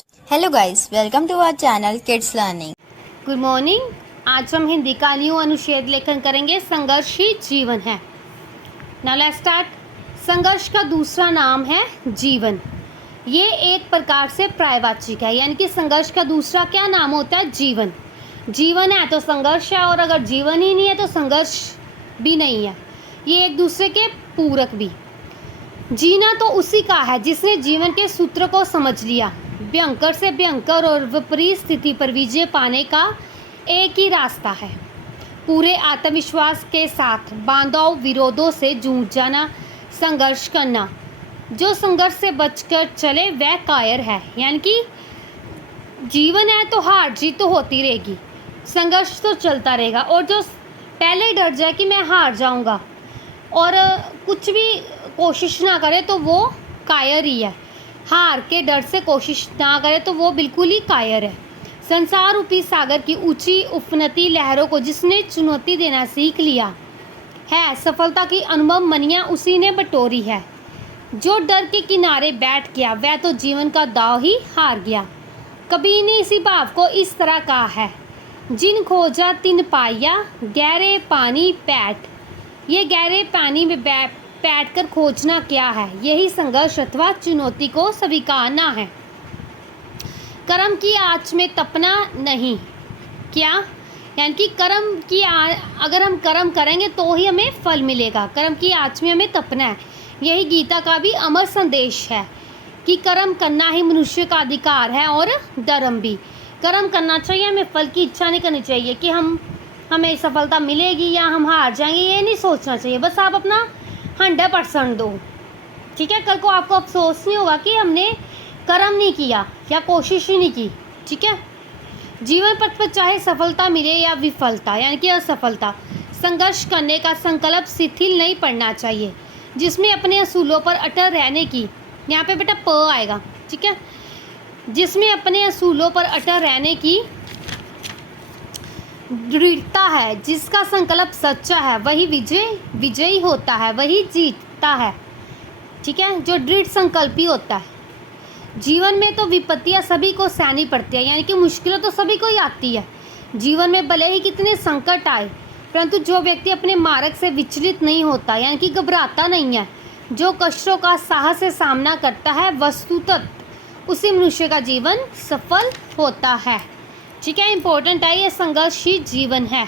Hello guys, welcome to our channel kids learning. Good morning. आज हम हिंदी का new अनुच्छेद लेखन करेंगे। संघर्ष ही जीवन है। Now let's start. संघर्ष का दूसरा नाम है जीवन। ये एक प्रकार से पर्यायवाची है, यानी कि संघर्ष का दूसरा क्या नाम होता है? जीवन। जीवन है तो संघर्ष है, और अगर जीवन ही नहीं है तो संघर्ष भी नहीं है। ये एक दूसरे के पूरक भी। जीना तो उसी का है जिसने जीवन के सूत्र को समझ लिया। भयंकर से भयंकर और विपरीत स्थिति पर विजय पाने का एक ही रास्ता है, पूरे आत्मविश्वास के साथ बांधव विरोधों से जूझ जाना, संघर्ष करना। जो संघर्ष से बचकर चले वह कायर है। यानी कि जीवन है तो हार जीत तो होती रहेगी, संघर्ष तो चलता रहेगा। और जो पहले डर जाए कि मैं हार जाऊंगा और कुछ भी कोशिश ना करे तो वो कायर ही है। हार के डर से कोशिश ना करे तो वो बिल्कुल ही कायर है। संसार रूपी सागर की ऊंची उफनती लहरों को जिसने चुनौती देना सीख लिया है, सफलता की अनुभव मनिया उसी ने बटोरी है। जो डर के किनारे बैठ गया वह तो जीवन का दाव ही हार गया। कबीर ने इसी भाव को इस तरह कहा है, जिन खोजा तिन पाया गहरे पानी पैठ। ये गहरे पानी में बैठ कर खोजना क्या है? यही संघर्ष अथवा चुनौती को स्वीकारना है। कर्म की आँच में तपना नहीं। क्या? यानी कि अगर हम कर्म करेंगे तो ही हमें फल मिलेगा। कर्म की आँच में हमें तपना है। यही गीता का भी अमर संदेश है कि कर्म करना ही मनुष्य का अधिकार है, और धर्म भी। कर्म करना चाहिए, हमें फल की इच्छा नहीं करनी चाहिए कि हमें सफलता मिलेगी या हम हार जाएंगे, ये नहीं सोचना चाहिए। बस आप अपना 100% दो, ठीक है। कल को आपको अफसोस नहीं होगा कि हमने कर्म नहीं किया या कोशिश ही नहीं की, ठीक है। जीवन पथ पर चाहे सफलता मिले या विफलता यानी कि असफलता, संघर्ष करने का संकल्प शिथिल नहीं पड़ना चाहिए। जिसमें अपने असूलों पर अटल रहने की, यहाँ पे बेटा प आएगा, ठीक है। जिसमें अपने असूलों पर अटल रहने की दृढ़ता है, जिसका संकल्प सच्चा है, वही विजयी होता है, वही जीतता है, ठीक है। जो दृढ़ संकल्पी होता है। जीवन में तो विपत्तियां सभी को सहनी पड़ती है, यानी कि मुश्किलें तो सभी को ही आती है। जीवन में भले ही कितने संकट आए, परंतु जो व्यक्ति अपने मार्ग से विचलित नहीं होता, यानी कि घबराता नहीं है, जो कष्टों का साहस से सामना करता है, वस्तुतः उसी मनुष्य का जीवन सफल होता है, ठीक है। इंपॉर्टेंट है, ये संघर्ष ही जीवन है।